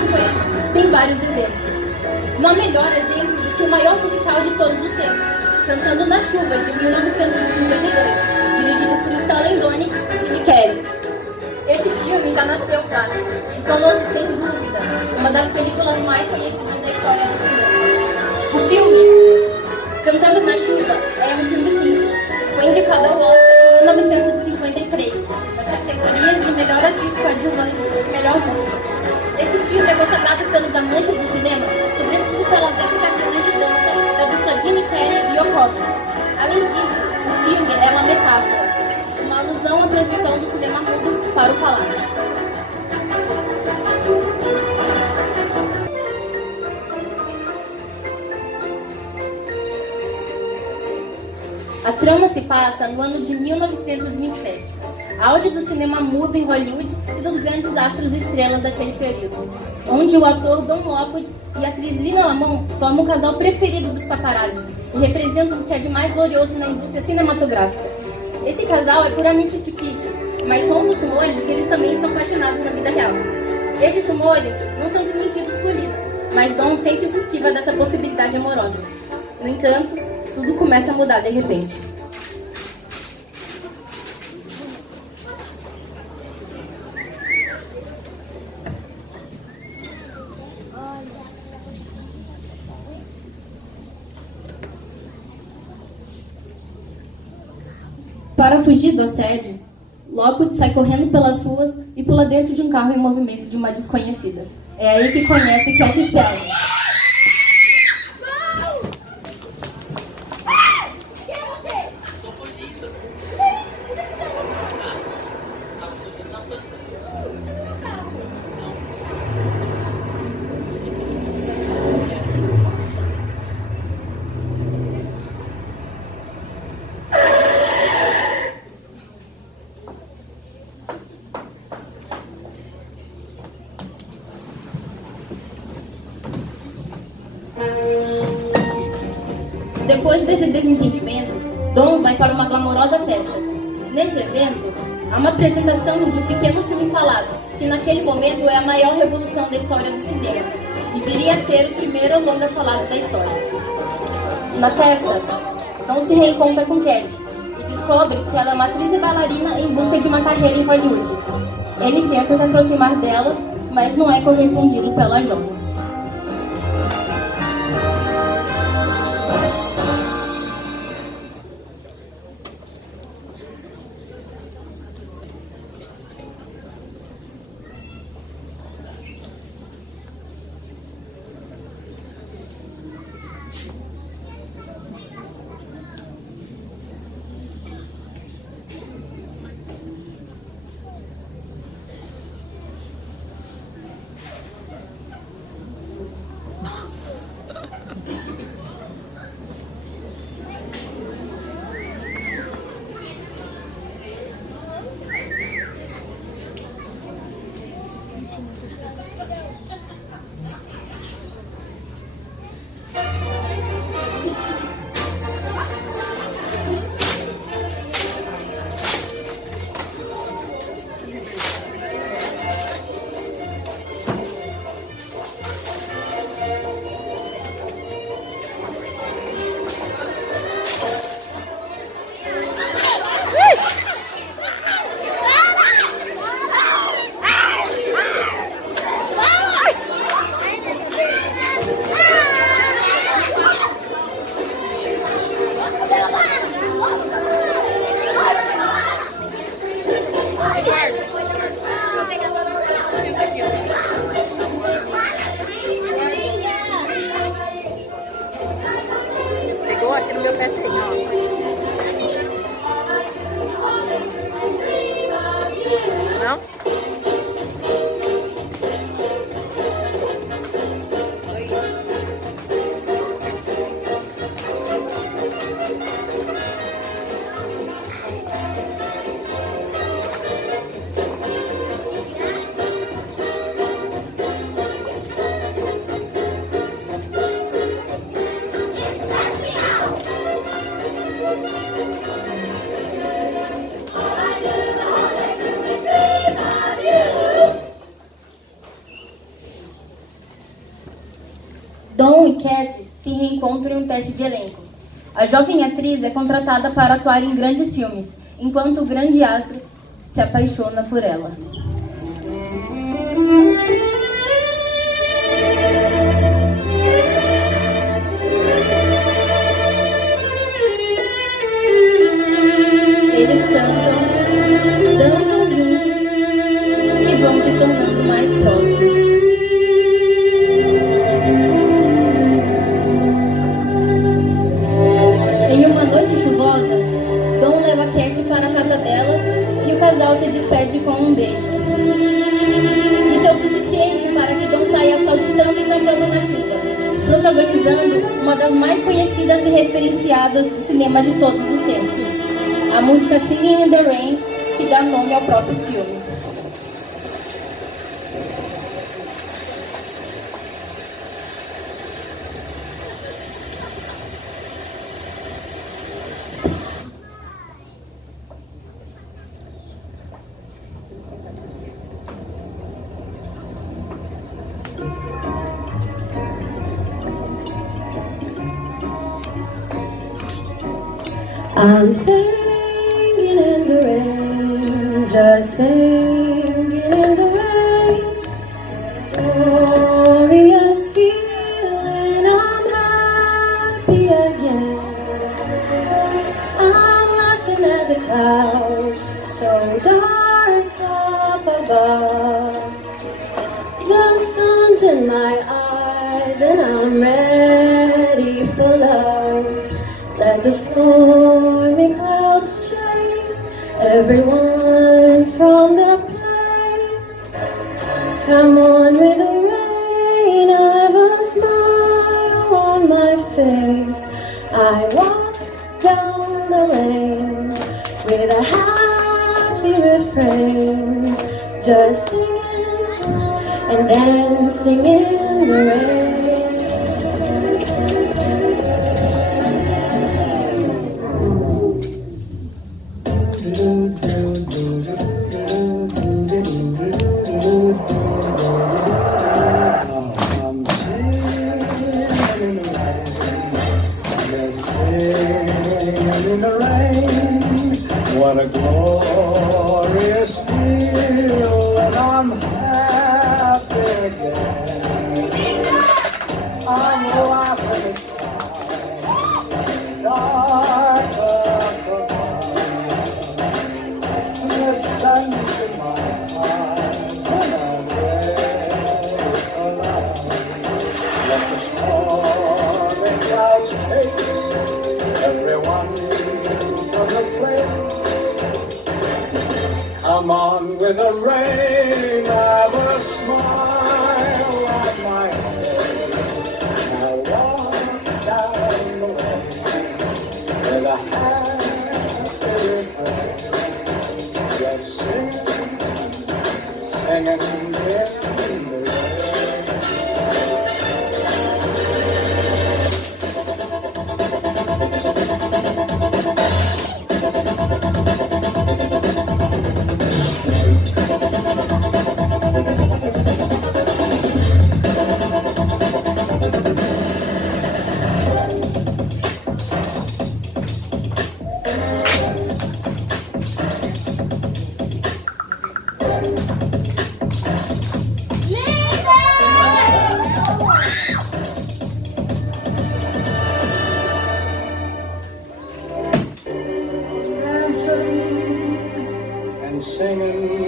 50, tem vários exemplos. Não há melhor exemplo do que o maior musical de todos os tempos, Cantando na Chuva, de 1952, dirigido por Stanley Donen e Nick Kelly. Esse filme já nasceu clássico e tornou-se, sem dúvida, uma das películas mais conhecidas da história do cinema. O filme, Cantando na Chuva, é um filme simples. Foi indicado ao Oscar em 1953, nas categorias de melhor atriz coadjuvante e melhor música. Esse filme é consagrado pelos amantes do cinema, sobretudo pelas épicas cenas de dança da dupla Gene Kelly e Yoko Ono. Além disso, o filme é uma metáfora, uma alusão à transição do cinema mudo para o falado. A trama se passa no ano de 1927, auge do cinema mudo em Hollywood e dos grandes astros estrelas daquele período, onde o ator Don Lockwood e a atriz Lina Lamont formam o casal preferido dos paparazzis e representam o que é de mais glorioso na indústria cinematográfica. Esse casal é puramente fictício, mas rolam os rumores de que eles também estão apaixonados na vida real. Estes rumores não são desmentidos por Lina, mas Don sempre se esquiva dessa possibilidade amorosa. No entanto, tudo começa a mudar de repente. Para fugir do assédio, Lockwood sai correndo pelas ruas e pula dentro de um carro em movimento de uma desconhecida. É aí que conhece Cat Selma. Depois desse desentendimento, Don vai para uma glamourosa festa. Neste evento, há uma apresentação de um pequeno filme falado, que naquele momento é a maior revolução da história do cinema, e viria a ser o primeiro longa falado da história. Na festa, Don se reencontra com Cat e descobre que ela é uma atriz e bailarina em busca de uma carreira em Hollywood. Ele tenta se aproximar dela, mas não é correspondido pela jovem. Dom e Cat se reencontram em um teste de elenco. A jovem atriz é contratada para atuar em grandes filmes, enquanto o grande astro se apaixona por ela. Eles cantam, dançam juntos e vão se tornando mais próximos. Em uma noite chuvosa, Dom leva Cat para a casa dela e o casal se despede com um beijo. Isso é o suficiente para que Dom saia saltitando e cantando na chuva, protagonizando uma das mais conhecidas e referenciadas do cinema de todos os tempos, a música Singing in the Rain, que dá nome ao próprio filme. I'm singing in the rain, just singing in the rain. Glorious feeling, I'm happy again. I'm laughing at the clouds, so dark up above. The sun's in my eyes and I'm ready for love. Let the stormy clouds chase everyone from the place. Come on with the rain, I've a smile on my face. I walk down the lane with a happy refrain, just singing and dancing in the rain. What a glorious feel, and I'm happy again. I'm laughing at dark above. The sun's in my eyes, and I'm ready for love. Let the stormy clouds chase everyone from the place. Come on with the rain, I've a smile on my face. I walk down the lane with a happy refrain, just singing in the rain. Dancing and singing